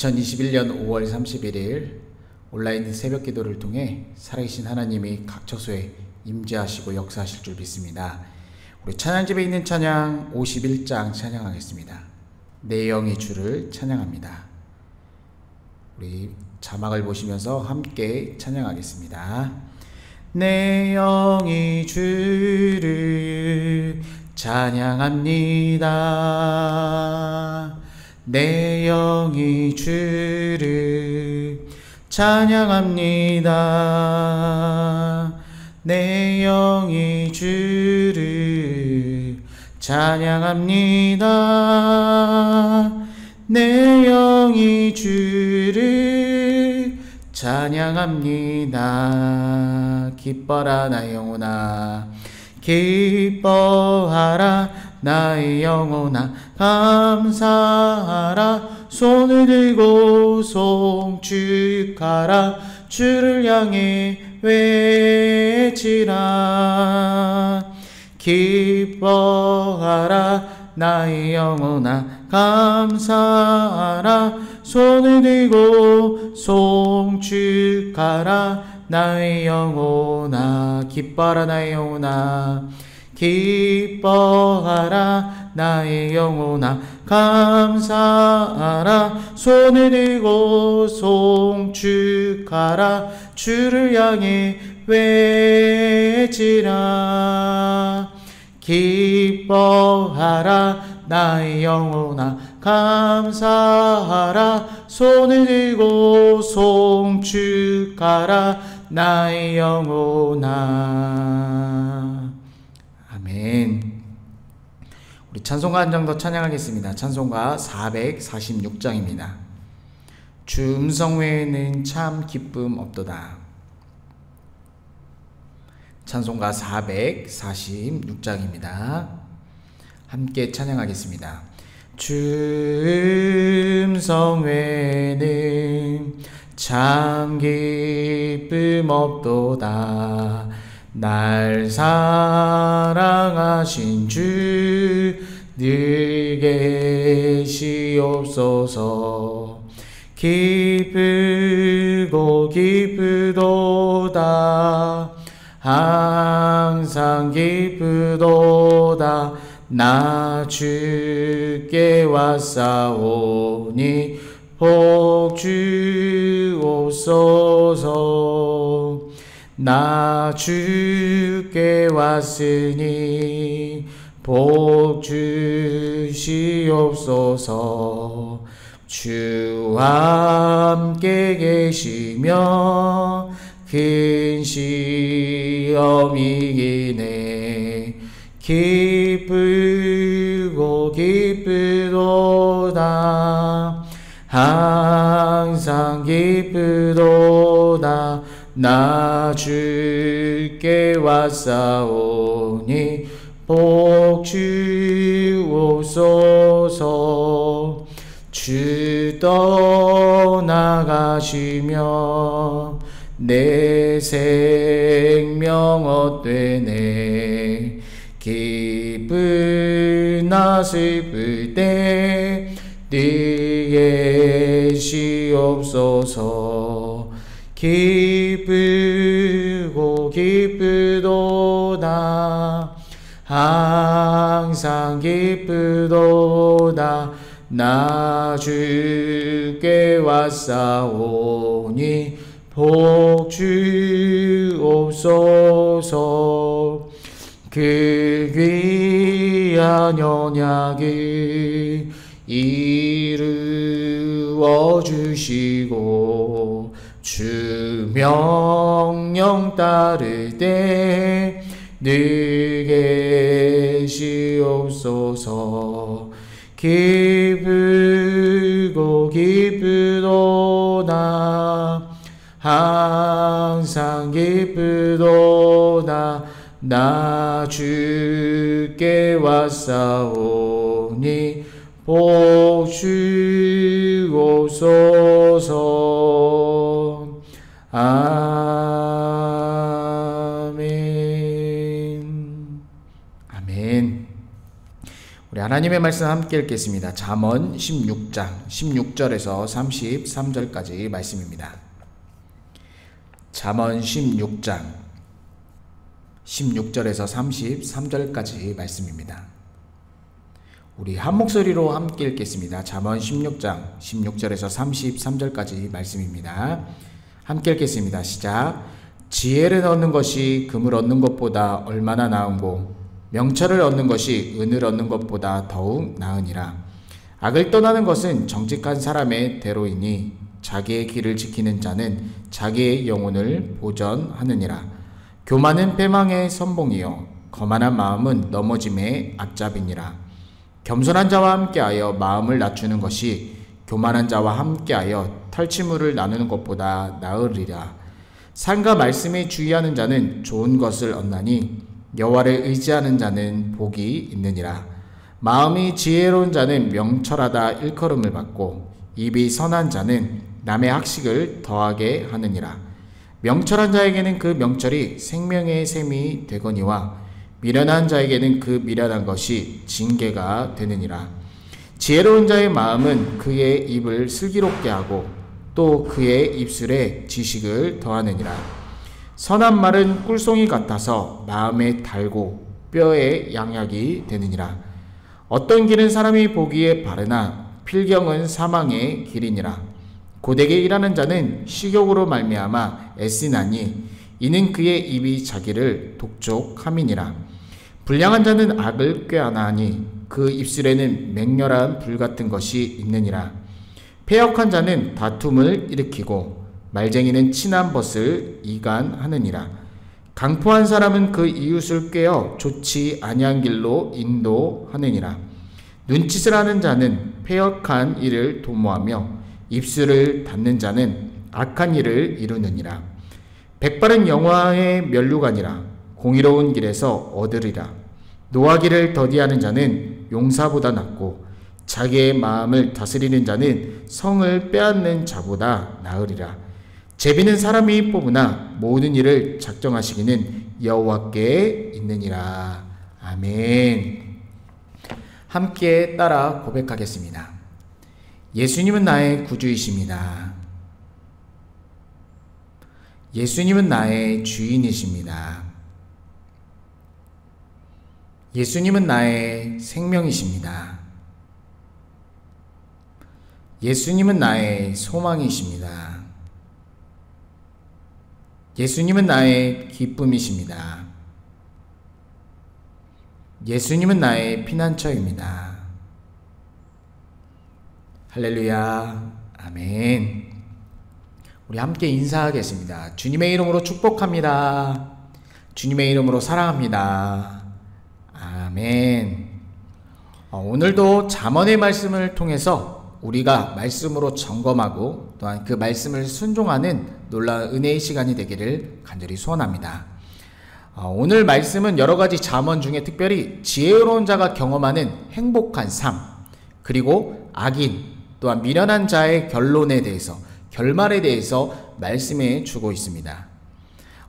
2021년 5월 31일 온라인 새벽 기도를 통해 살아계신 하나님이 각 처소에 임재하시고 역사하실 줄 믿습니다. 우리 찬양집에 있는 찬양 51장 찬양하겠습니다. 내 영이 주를 찬양합니다. 우리 자막을 보시면서 함께 찬양하겠습니다. 내 영이 주를 찬양합니다. 내 영이 주를 찬양합니다. 내 영이 주를 찬양합니다. 내 영이 주를 찬양합니다. 기뻐라 나의 영혼아, 기뻐하라 나의 영혼아, 감사하라 손을 들고 송축하라 주를 향해 외치라. 기뻐하라 나의 영혼아, 감사하라 손을 들고 송축하라 나의 영혼아. 기뻐하라 나의 영혼아, 기뻐하라 나의 영혼아, 감사하라 손을 들고 송축하라 주를 향해 외치라. 기뻐하라 나의 영혼아, 감사하라 손을 들고 송축하라 나의 영혼아. 아멘. 우리 찬송가 한 장 더 찬양하겠습니다. 찬송가 446장입니다. 주 음성 외에는 참 기쁨 없도다. 찬송가 446장입니다. 함께 찬양하겠습니다. 주 음성 외에는 참 기쁨 없도다. 날 사랑하신 주 늘 계시옵소서. 기쁘고 기쁘도다. 항상 기쁘도다. 나 주께 왔사오니 복 주옵소서. 나 주께 왔으니 복 주시옵소서. 주와 함께 계시며 큰 시험 이기네. 기쁘고 기쁘도다. 항상 기쁘도다. 나 주께 왔사오니 복 주옵소서. 주 떠나가시며 내 생명 헛되네. 기쁘나 슬플 때 네 계시옵소서. 기쁘고 기쁘도다. 항상 기쁘도다. 나 주께 왔사오니 복 주옵소서. 그 귀한 언약을 이루어 주시고 주 명령 따를 때 늘 계시옵소서. 기쁘고 기쁘도다. 항상 기쁘도다. 나 주께 왔사오니 복 주옵소서. 아멘. 아멘. 우리 우리 하나님의 말씀 함께 읽겠습니다. 잠언 16장 16절에서 33절까지 말씀입니다. 잠언 16장 16절에서 33절까지 말씀입니다. 우리 한 목소리로 함께 읽겠습니다. 잠언 16장 16절에서 33절까지 말씀입니다. 함께 읽겠습니다. 시작. 지혜를 얻는 것이 금을 얻는 것보다 얼마나 나은고 명철을 얻는 것이 은을 얻는 것보다 더욱 나으니라. 악을 떠나는 것은 정직한 사람의 대로이니 자기의 길을 지키는 자는 자기의 영혼을 보전하느니라. 교만은 패망의 선봉이요 거만한 마음은 넘어짐의 앞잡이니라. 겸손한 자와 함께하여 마음을 낮추는 것이 교만한 자와 함께하여 탈취물을 나누는 것보다 나으리라. 산과 말씀에 주의하는 자는 좋은 것을 얻나니 여호와를 의지하는 자는 복이 있느니라. 마음이 지혜로운 자는 명철하다 일컬음을 받고 입이 선한 자는 남의 학식을 더하게 하느니라. 명철한 자에게는 그 명철이 생명의 샘이 되거니와 미련한 자에게는 그 미련한 것이 징계가 되느니라. 지혜로운 자의 마음은 그의 입을 슬기롭게 하고 또 그의 입술에 지식을 더하느니라. 선한 말은 꿀송이 같아서 마음에 달고 뼈에 양약이 되느니라. 어떤 길은 사람이 보기에 바르나 필경은 사망의 길이니라. 고되게 일하는 자는 식욕으로 말미암아 애쓰나니 이는 그의 입이 자기를 독촉함이니라. 불량한 자는 악을 꾀하나니 그 입술에는 맹렬한 불같은 것이 있느니라. 패역한 자는 다툼을 일으키고 말쟁이는 친한 벗을 이간하느니라. 강포한 사람은 그 이웃을 꾀어 좋지 아니한 길로 인도하느니라. 눈짓을 하는 자는 패역한 일을 도모하며 입술을 닫는 자는 악한 일을 이루느니라. 백발은 영화의 면류관이라 공의로운 길에서 얻으리라. 노하기를 더디하는 자는 용사보다 낫고 자기의 마음을 다스리는 자는 성을 빼앗는 자보다 나으리라. 제비는 사람이 뽑으나 모든 일을 작정하시기는 여호와께 있느니라. 아멘. 함께 따라 고백하겠습니다. 예수님은 나의 구주이십니다. 예수님은 나의 주인이십니다. 예수님은 나의 생명이십니다. 예수님은 나의 소망이십니다. 예수님은 나의 기쁨이십니다. 예수님은 나의 피난처입니다. 할렐루야. 아멘. 우리 함께 인사하겠습니다. 주님의 이름으로 축복합니다. 주님의 이름으로 사랑합니다. 아멘. 오늘도 잠언의 말씀을 통해서 우리가 말씀으로 점검하고 또한 그 말씀을 순종하는 놀라운 은혜의 시간이 되기를 간절히 소원합니다. 오늘 말씀은 여러 가지 잠언 중에 특별히 지혜로운 자가 경험하는 행복한 삶, 그리고 악인 또한 미련한 자의 결론에 대해서, 결말에 대해서 말씀해 주고 있습니다.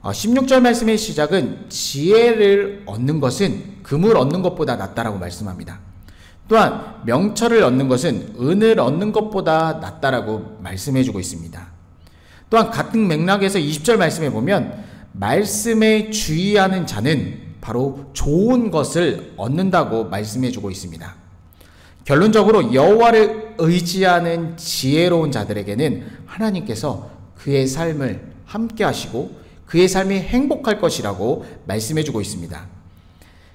16절 말씀의 시작은 지혜를 얻는 것은 금을 얻는 것보다 낫다라고 말씀합니다. 또한 명철을 얻는 것은 은을 얻는 것보다 낫다라고 말씀해 주고 있습니다. 또한 같은 맥락에서 20절 말씀에 보면 말씀에 주의하는 자는 바로 좋은 것을 얻는다고 말씀해 주고 있습니다. 결론적으로 여호와를 의지하는 지혜로운 자들에게는 하나님께서 그의 삶을 함께 하시고 그의 삶이 행복할 것이라고 말씀해 주고 있습니다.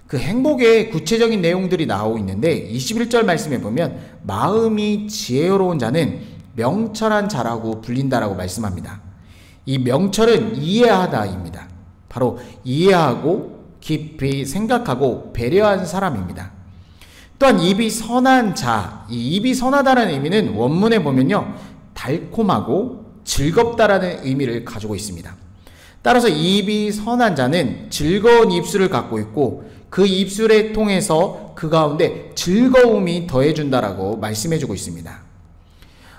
그 행복의 구체적인 내용들이 나오고 있는데 21절 말씀에 보면 마음이 지혜로운 자는 명철한 자라고 불린다라고 말씀합니다. 이 명철은 이해하다입니다. 바로 이해하고 깊이 생각하고 배려한 사람입니다. 또한 입이 선한 자, 이 입이 선하다라는 의미는 원문에 보면요 달콤하고 즐겁다라는 의미를 가지고 있습니다. 따라서 입이 선한 자는 즐거운 입술을 갖고 있고 그 입술을 통해서 그 가운데 즐거움이 더해준다라고 말씀해주고 있습니다.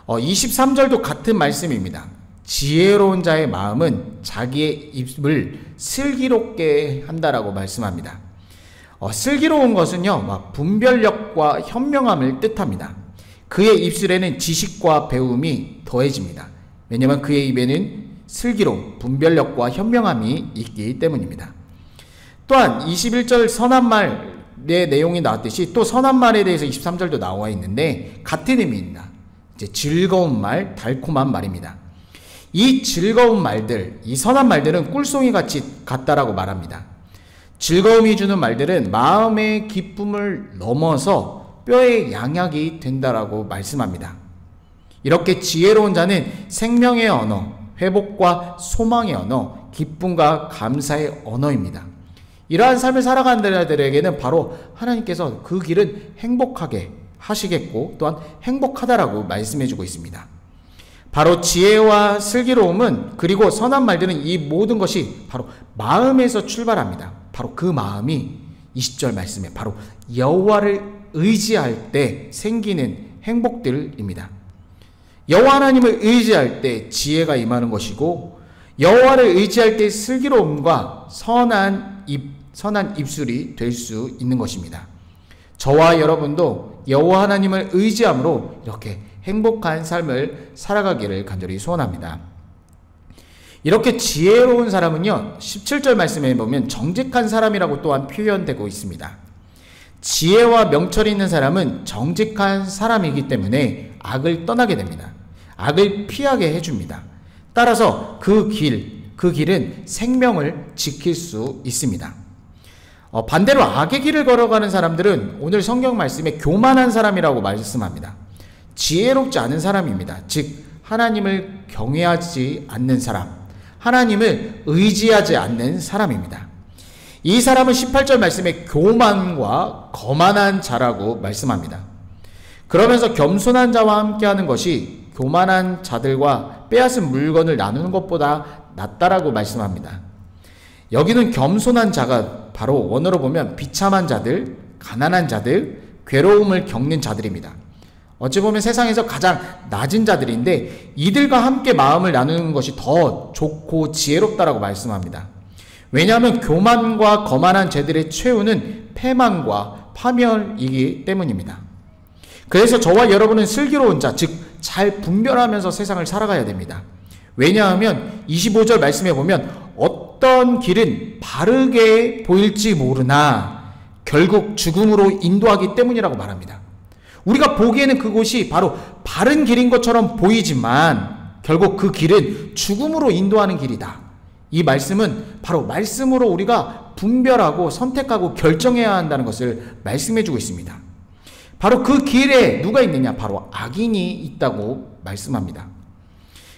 23절도 같은 말씀입니다. 지혜로운 자의 마음은 자기의 입을 슬기롭게 한다라고 말씀합니다. 슬기로운 것은요, 분별력과 현명함을 뜻합니다. 그의 입술에는 지식과 배움이 더해집니다. 왜냐하면 그의 입에는 슬기로움, 분별력과 현명함이 있기 때문입니다. 또한 21절 선한 말의 내용이 나왔듯이 또 선한 말에 대해서 23절도 나와 있는데 같은 의미입니다. 이제 즐거운 말, 달콤한 말입니다. 이 즐거운 말들, 이 선한 말들은 꿀송이 같다라고 말합니다. 즐거움이 주는 말들은 마음의 기쁨을 넘어서 뼈의 양약이 된다라고 말씀합니다. 이렇게 지혜로운 자는 생명의 언어, 회복과 소망의 언어, 기쁨과 감사의 언어입니다. 이러한 삶을 살아가는 자들에게는 바로 하나님께서 그 길은 행복하게 하시겠고 또한 행복하다라고 말씀해주고 있습니다. 바로 지혜와 슬기로움은 그리고 선한 말들은 이 모든 것이 바로 마음에서 출발합니다. 바로 그 마음이 20절 말씀에 바로 여호와를 의지할 때 생기는 행복들입니다. 여호와 하나님을 의지할 때 지혜가 임하는 것이고 여호와를 의지할 때 슬기로움과 선한 입술이 될 수 있는 것입니다. 저와 여러분도 여호와 하나님을 의지함으로 이렇게 행복한 삶을 살아가기를 간절히 소원합니다. 이렇게 지혜로운 사람은요, 17절 말씀에 보면 정직한 사람이라고 또한 표현되고 있습니다. 지혜와 명철이 있는 사람은 정직한 사람이기 때문에 악을 떠나게 됩니다. 악을 피하게 해줍니다. 따라서 그 길은 생명을 지킬 수 있습니다. 반대로 악의 길을 걸어가는 사람들은 오늘 성경 말씀에 교만한 사람이라고 말씀합니다. 지혜롭지 않은 사람입니다. 즉 하나님을 경외하지 않는 사람, 하나님을 의지하지 않는 사람입니다. 이 사람은 18절 말씀에 교만과 거만한 자라고 말씀합니다. 그러면서 겸손한 자와 함께하는 것이 교만한 자들과 빼앗은 물건을 나누는 것보다 낫다라고 말씀합니다. 여기는 겸손한 자가 바로 원어로 보면 비참한 자들, 가난한 자들, 괴로움을 겪는 자들입니다. 어찌 보면 세상에서 가장 낮은 자들인데 이들과 함께 마음을 나누는 것이 더 좋고 지혜롭다라고 말씀합니다. 왜냐하면 교만과 거만한 자들의 최후는 패망과 파멸이기 때문입니다. 그래서 저와 여러분은 슬기로운 자, 즉 잘 분별하면서 세상을 살아가야 됩니다. 왜냐하면 25절 말씀에 보면 어떤 길은 바르게 보일지 모르나 결국 죽음으로 인도하기 때문이라고 말합니다. 우리가 보기에는 그곳이 바로 바른 길인 것처럼 보이지만 결국 그 길은 죽음으로 인도하는 길이다. 이 말씀은 바로 말씀으로 우리가 분별하고 선택하고 결정해야 한다는 것을 말씀해주고 있습니다. 바로 그 길에 누가 있느냐? 바로 악인이 있다고 말씀합니다.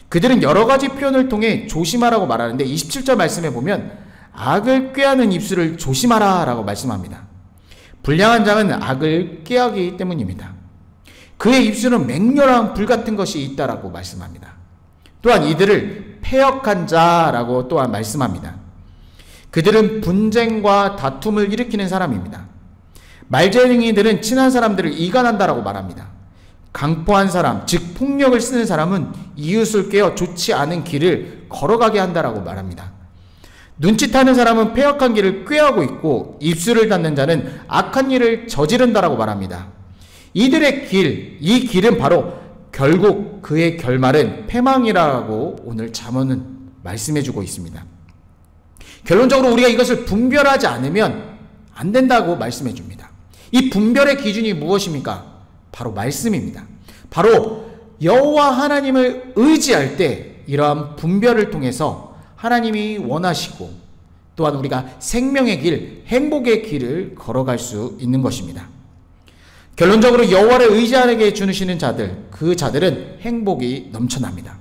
그들은 여러 가지 표현을 통해 조심하라고 말하는데 27절 말씀에 보면 악을 꾀하는 입술을 조심하라 라고 말씀합니다. 불량한 자는 악을 꾀하기 때문입니다. 그의 입술은 맹렬한 불 같은 것이 있다라고 말씀합니다. 또한 이들을 패역한 자라고 또한 말씀합니다. 그들은 분쟁과 다툼을 일으키는 사람입니다. 말쟁이들은 친한 사람들을 이간한다라고 말합니다. 강포한 사람, 즉 폭력을 쓰는 사람은 이웃을 꿰어 좋지 않은 길을 걸어가게 한다라고 말합니다. 눈짓하는 사람은 패역한 길을 꾀하고 있고 입술을 닫는 자는 악한 일을 저지른다라고 말합니다. 이들의 길, 이 길은 바로 결국 그의 결말은 패망이라고 오늘 잠언은 말씀해주고 있습니다. 결론적으로 우리가 이것을 분별하지 않으면 안 된다고 말씀해줍니다. 이 분별의 기준이 무엇입니까? 바로 말씀입니다. 바로 여호와 하나님을 의지할 때 이러한 분별을 통해서 하나님이 원하시고 또한 우리가 생명의 길, 행복의 길을 걸어갈 수 있는 것입니다. 결론적으로 여호와를 의지하게 주시는 자들, 그 자들은 행복이 넘쳐납니다.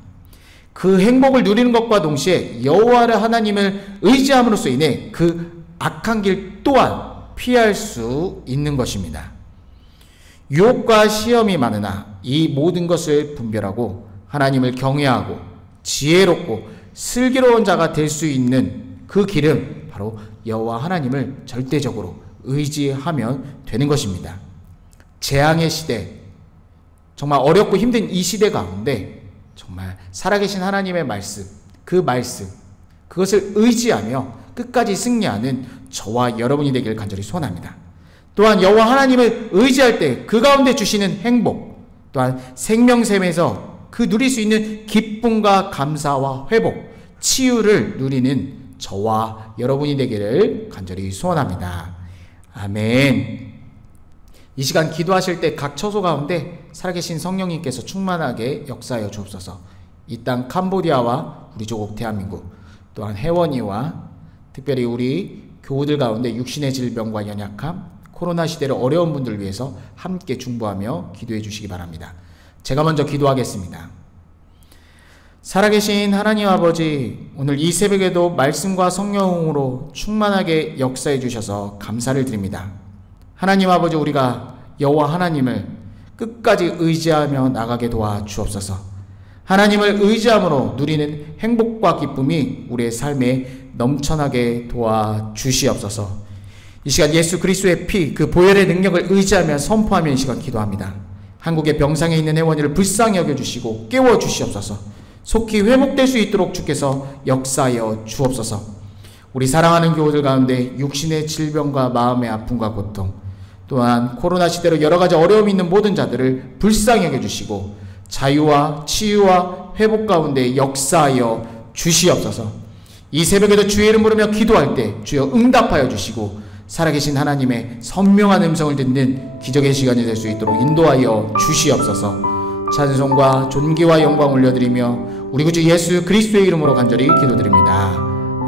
그 행복을 누리는 것과 동시에 여호와를 하나님을 의지함으로써 인해 그 악한 길 또한 피할 수 있는 것입니다. 유혹과 시험이 많으나 이 모든 것을 분별하고 하나님을 경외하고 지혜롭고 슬기로운 자가 될 수 있는 그 길은 바로 여호와 하나님을 절대적으로 의지하면 되는 것입니다. 재앙의 시대, 정말 어렵고 힘든 이 시대 가운데 정말 살아계신 하나님의 말씀, 그것을 의지하며 끝까지 승리하는 저와 여러분이 되길 간절히 소원합니다. 또한 여호와 하나님을 의지할 때 그 가운데 주시는 행복, 또한 생명샘에서 그 누릴 수 있는 기쁨과 감사와 회복, 치유를 누리는 저와 여러분이 되기를 간절히 소원합니다. 아멘. 이 시간 기도하실 때 각 처소 가운데 살아계신 성령님께서 충만하게 역사하여 주옵소서. 이 땅 캄보디아와 우리 조국 대한민국, 또한 혜원이와 특별히 우리 교우들 가운데 육신의 질병과 연약함, 코로나 시대를 어려운 분들을 위해서 함께 중보하며 기도해 주시기 바랍니다. 제가 먼저 기도하겠습니다. 살아계신 하나님 아버지, 오늘 이 새벽에도 말씀과 성령으로 충만하게 역사해 주셔서 감사를 드립니다. 하나님 아버지, 우리가 여호와 하나님을 끝까지 의지하며 나가게 도와 주옵소서. 하나님을 의지함으로 누리는 행복과 기쁨이 우리의 삶에 넘쳐나게 도와 주시옵소서. 이 시간 예수 그리스도의 피, 그 보혈의 능력을 의지하며 선포하며 이 시간 기도합니다. 한국의 병상에 있는 회원들을 불쌍히 여겨주시고 깨워주시옵소서. 속히 회복될 수 있도록 주께서 역사하여 주옵소서. 우리 사랑하는 교우들 가운데 육신의 질병과 마음의 아픔과 고통, 또한 코로나 시대로 여러가지 어려움이 있는 모든 자들을 불쌍히 여겨주시고 자유와 치유와 회복 가운데 역사하여 주시옵소서. 이 새벽에도 주의 이름 부르며 기도할 때 주여 응답하여 주시고 살아계신 하나님의 선명한 음성을 듣는 기적의 시간이 될 수 있도록 인도하여 주시옵소서. 찬송과 존귀와 영광 올려드리며 우리 구주 예수 그리스도의 이름으로 간절히 기도드립니다.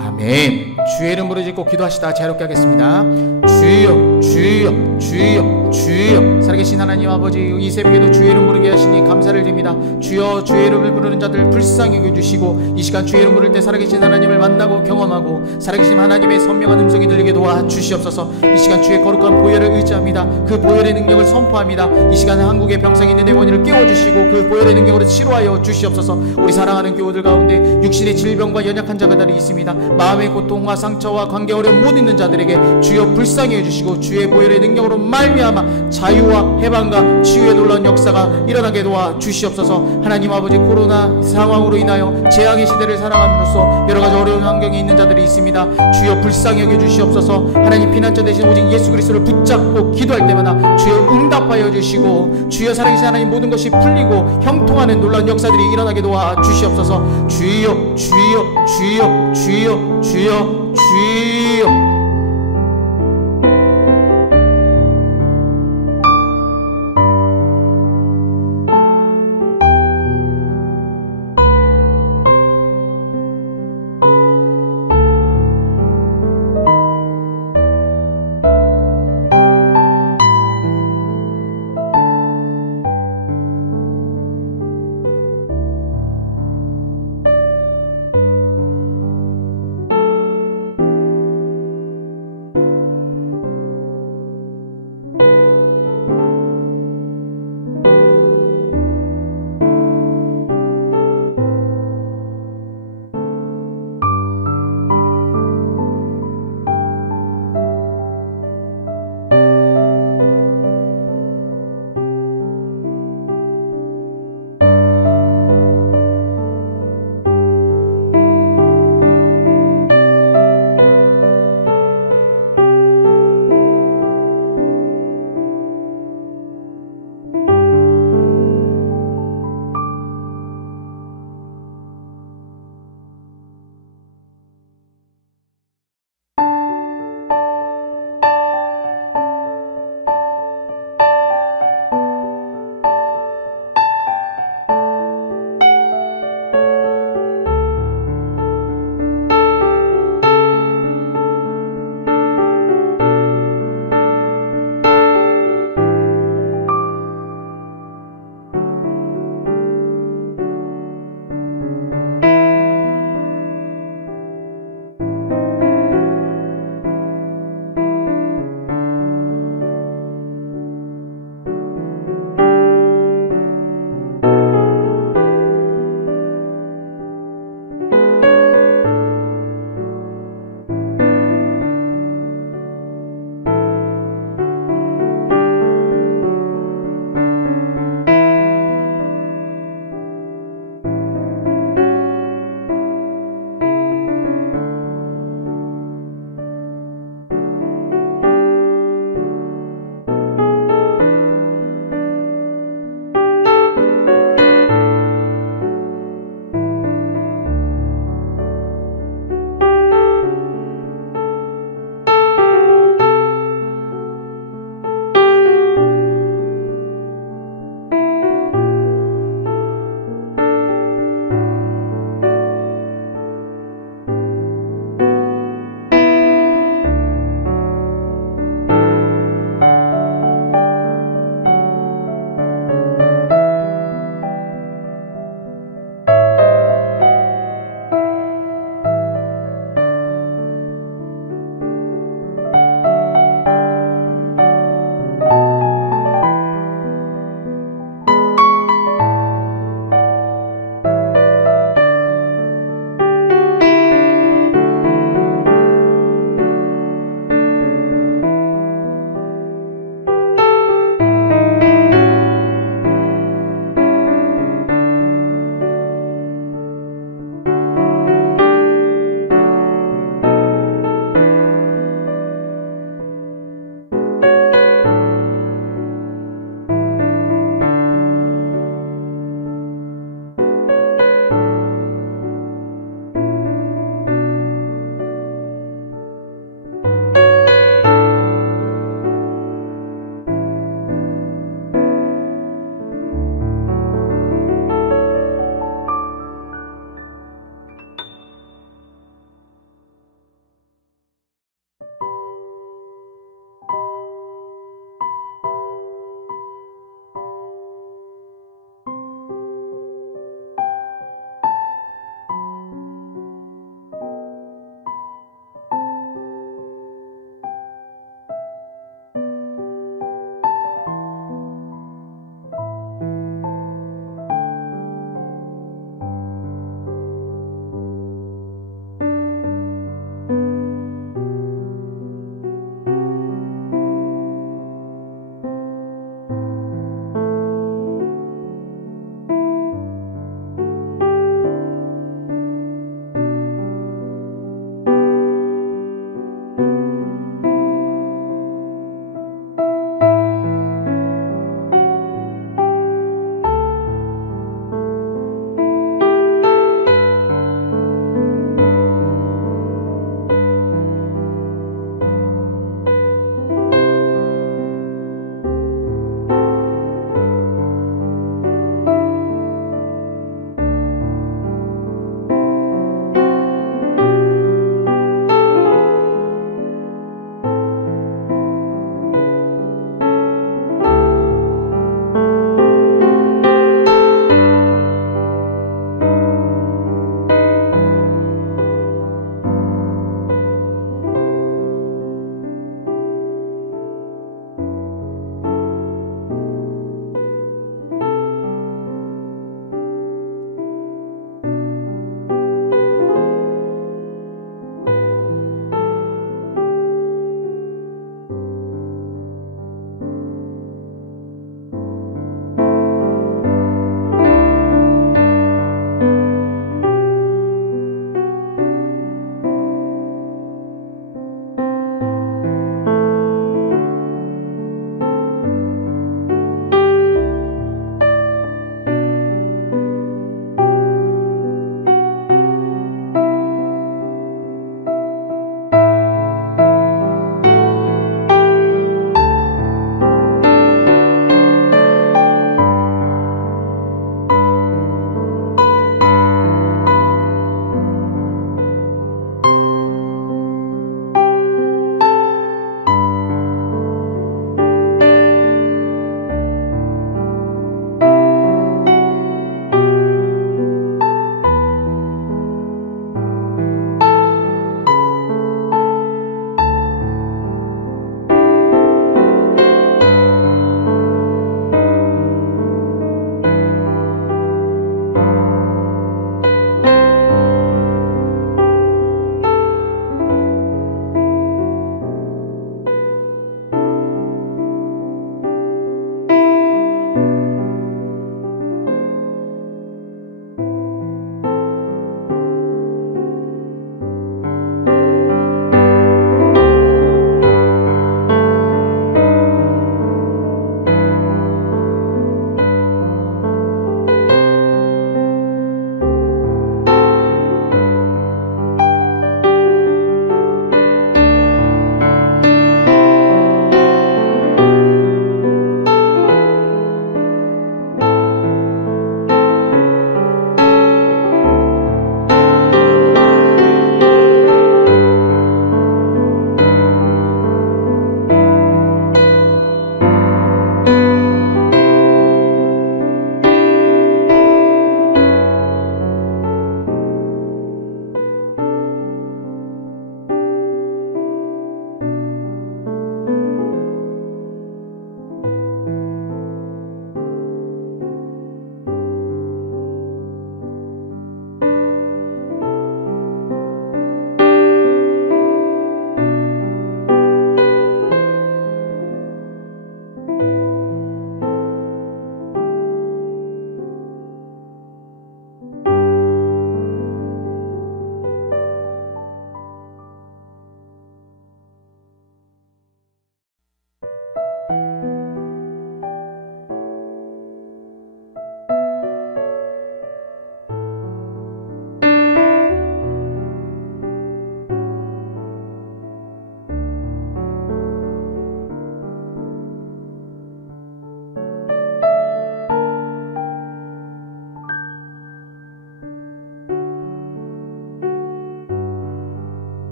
아멘. 주의 이름 부르짖고 기도하시다 자유롭게 하겠습니다. 주여 주여 주여 주여. 살아계신 하나님 아버지, 이 새벽에도 주의 이름 부르게 하시니 감사를 드립니다. 주여, 주의 이름을 부르는 자들 불쌍히 여겨주시고 이 시간 주의 이름 부를 때 살아계신 하나님을 만나고 경험하고 살아계신 하나님의 선명한 음성이 들리게 도와주시옵소서. 이 시간 주의 거룩한 보혈을 의지합니다. 그 보혈의 능력을 선포합니다. 이 시간 한국의 병상에 있는 회원을 깨워주시고 그 보혈의 능력으로 치료하여 주시옵소서. 우리 사랑하는 교우들 가운데 육신의 질병과 연약한 자가들이 있습니다. 마음의 고통과 상처와 관계 어려움 못 있는 자들에게 주여 불쌍히 해주시고 주의 보혈의 능력으로 말미암아 자유와 해방과 치유의 놀라운 역사가 일어나게 도와 주시옵소서. 하나님 아버지, 코로나 상황으로 인하여 재앙의 시대를 살아감으로써 여러가지 어려운 환경에 있는 자들이 있습니다. 주여 불쌍히 여겨주시옵소서. 하나님, 피난처 대신 오직 예수 그리스도를 붙잡고 기도할 때마다 주여 응답하여 주시고 주여 살아계신 하나님, 모든 것이 풀리고 형통하는 놀라운 역사들이 일어나게 도와 주시옵소서. 주여 주여 주여 주여 주여 주여.